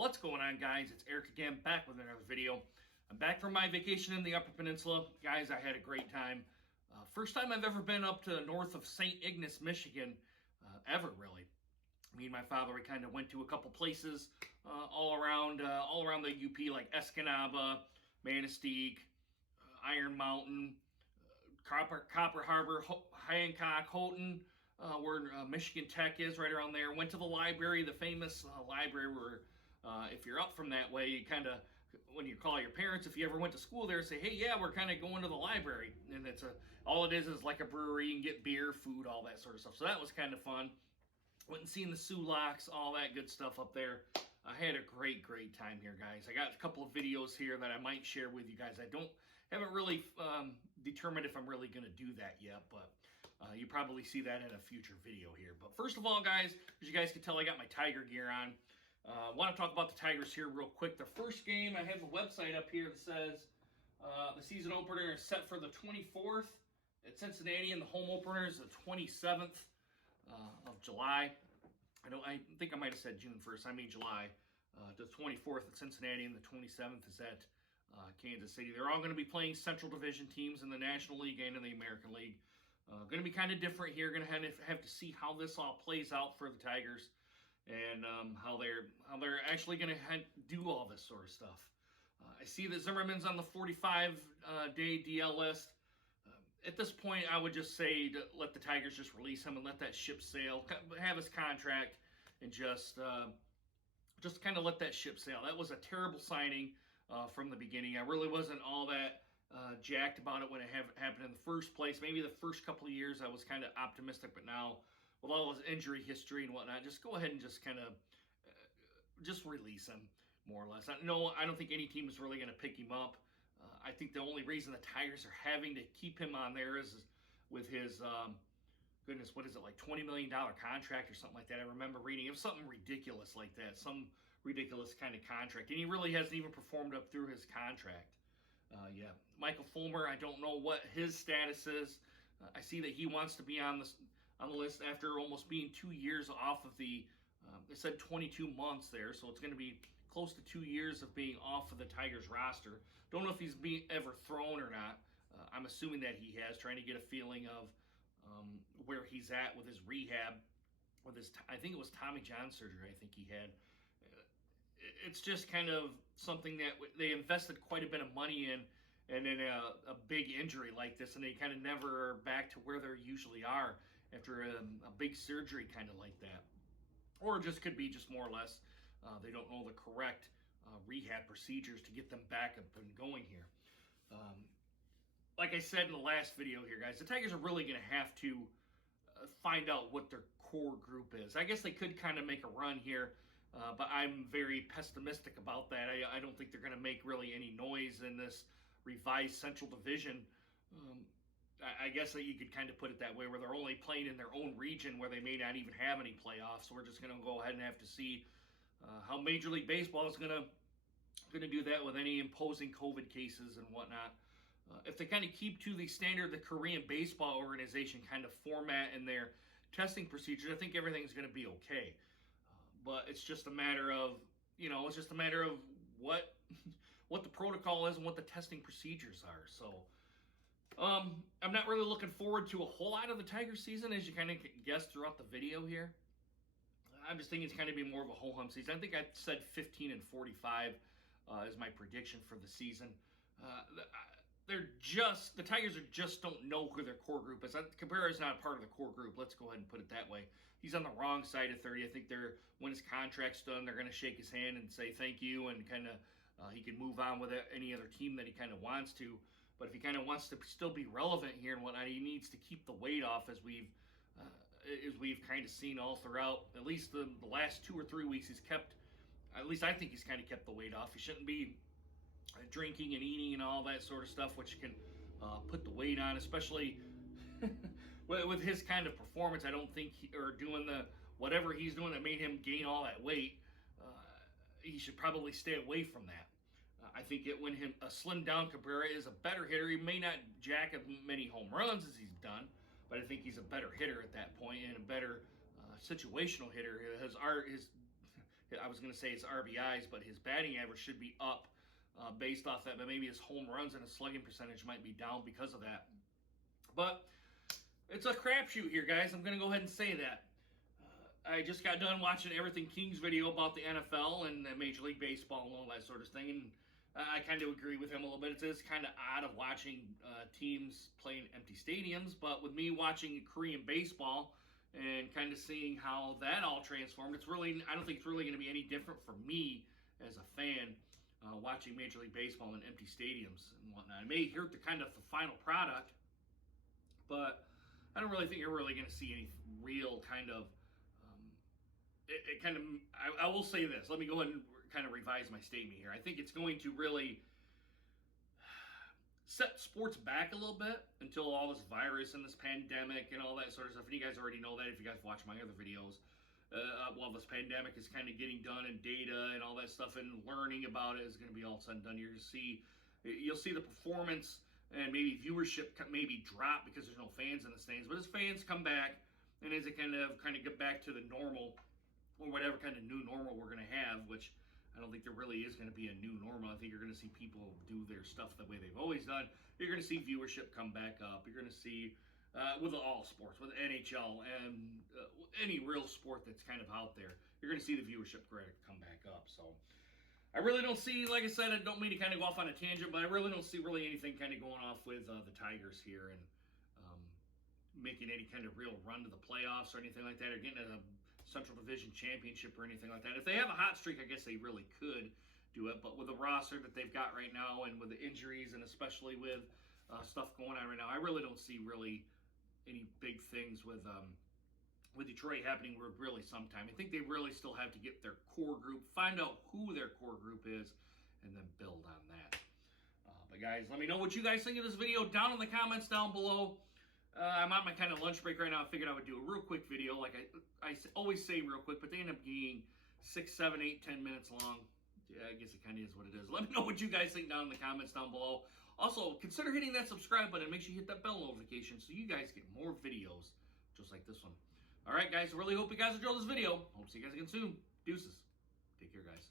What's going on, guys? It's Eric again, back with another video. I'm back from my vacation in the Upper Peninsula. Guys, I had a great time. First time I've ever been up to north of St. Ignace, Michigan, ever really. Me and my father, we kind of went to a couple places all around the UP, like Escanaba, Manistee, Iron Mountain, Copper Harbor, Hancock, Houghton, where Michigan Tech is, right around there. Went to the library, the famous library where, if you're up from that way, you kind of, when you call your parents, if you ever went to school there, say, hey, yeah, we're kind of going to the library. And all it is like a brewery. You can get beer, food, all that sort of stuff. So that was kind of fun. Went and seen the Sulaks, all that good stuff up there. I had a great time here, guys. I got a couple of videos here that I might share with you guys. Haven't really determined if I'm really going to do that yet, but you probably see that in a future video here. But first of all, guys, as you guys can tell, I got my Tiger gear on. I want to talk about the Tigers here real quick. The first game, I have a website up here that says the season opener is set for the 24th at Cincinnati, and the home opener is the 27th of July. I think I might have said June 1st. I mean July. The 24th at Cincinnati and the 27th is at Kansas City. They're all going to be playing Central Division teams in the National League and in the American League. Going to be kind of different here. Going to have to see how this all plays out for the Tigers and how they're actually going to do all this sort of stuff. I see that Zimmerman's on the 45-day DL list. At this point, I would just say to let the Tigers just release him and let that ship sail, have his contract, and just kind of let that ship sail. That was a terrible signing from the beginning. I really wasn't all that jacked about it when it happened in the first place. Maybe the first couple of years I was kind of optimistic, but now with all his injury history and whatnot, just go ahead and just kind of just release him, more or less. I don't think any team is really going to pick him up. I think the only reason the Tigers are having to keep him on there is with his, goodness, what is it, like $20 million contract or something like that. I remember reading it was something ridiculous like that, some ridiculous kind of contract. And he really hasn't even performed up through his contract. Yeah, Michael Fulmer, I don't know what his status is. I see that he wants to be on the list after almost being 2 years off of the, they said 22 months there, so it's going to be close to 2 years of being off of the Tigers roster. Don't know if he's ever thrown or not. I'm assuming that he has, trying to get a feeling of where he's at with his rehab, with his, I think it was Tommy John surgery I think he had. It's just kind of something that they invested quite a bit of money in, and in a big injury like this, and they kind of never are back to where they usually are after a big surgery kind of like that. Or it just could be just more or less they don't know the correct rehab procedures to get them back up and going here. Like I said in the last video here, guys, the Tigers are really going to have to find out what their core group is. I guess they could kind of make a run here, but I'm very pessimistic about that. I don't think they're going to make really any noise in this revised Central Division. I guess that you could kind of put it that way, where they're only playing in their own region where they may not even have any playoffs. So we're just going to go ahead and have to see how Major League Baseball is going to do that with any imposing COVID cases and whatnot. If they kind of keep to the standard of the Korean Baseball Organization kind of format in their testing procedures, I think everything's going to be okay. But it's just a matter of, what the protocol is and what the testing procedures are. So I'm not really looking forward to a whole lot of the Tigers season, as you kind of guessed throughout the video here. I'm just thinking it's kind of be more of a ho-hum season. I think I said 15-45 is my prediction for the season. The Tigers just don't know who their core group is. Cabrera is not a part of the core group. Let's go ahead and put it that way. He's on the wrong side of 30. I think when his contract's done, they're going to shake his hand and say thank you, and kind of he can move on with any other team that he kind of wants to. But if he kind of wants to still be relevant here and whatnot, he needs to keep the weight off, as we've kind of seen all throughout. At least the last 2 or 3 weeks, he's kept. At least I think he's kind of kept the weight off. He shouldn't be drinking and eating and all that sort of stuff, which can put the weight on, especially with his kind of performance. I don't think or doing whatever he's doing that made him gain all that weight. He should probably stay away from that. I think when a slimmed down Cabrera is a better hitter. He may not jack as many home runs as he's done, but I think he's a better hitter at that point, and a better situational hitter. I was going to say his RBIs, but his batting average should be up based off that. But maybe his home runs and his slugging percentage might be down because of that. But it's a crapshoot here, guys. I'm going to go ahead and say that. I just got done watching Everything Kings video about the NFL and Major League Baseball and all that sort of thing. And I kind of agree with him a little bit. It is kind of odd of watching teams playing empty stadiums. But with me watching Korean baseball and kind of seeing how that all transformed, I don't think it's really going to be any different for me as a fan watching Major League Baseball in empty stadiums and whatnot. It may hurt the final product, but I don't really think you're really going to see any real kind of I will say this. Let me go ahead and kind of revise my statement here. I think it's going to really set sports back a little bit until all this virus and this pandemic and all that sort of stuff. And you guys already know that if you guys watch my other videos. While this pandemic is kind of getting done and data and all that stuff and learning about it is going to be all said and done. You'll see the performance and maybe viewership maybe drop because there's no fans in the stands. But as fans come back and as it kind of get back to the normal, or whatever kind of new normal we're going to have, which I don't think there really is going to be a new normal. I think you're going to see people do their stuff the way they've always done. You're going to see viewership come back up. You're going to see, with all sports, with NHL and any real sport that's kind of out there, you're going to see the viewership come back up. So I really don't see, like I said, I don't mean to kind of go off on a tangent, but I really don't see really anything kind of going off with the Tigers here and making any kind of real run to the playoffs or anything like that, or getting a Central Division Championship or anything like that. If they have a hot streak, I guess they really could do it. But with the roster that they've got right now and with the injuries and especially with stuff going on right now, I really don't see really any big things with Detroit happening really sometime. I think they really still have to get their core group, find out who their core group is, and then build on that. But guys, let me know what you guys think of this video down in the comments down below. I'm on my kind of lunch break right now. I figured I would do a real quick video. Like I always say real quick, but they end up being 6, 7, 8, 10 minutes long. Yeah, I guess it kind of is what it is. Let me know what you guys think down in the comments down below. Also, consider hitting that subscribe button. Make sure you hit that bell notification so you guys get more videos just like this one. All right, guys. I really hope you guys enjoyed this video. Hope to see you guys again soon. Deuces. Take care, guys.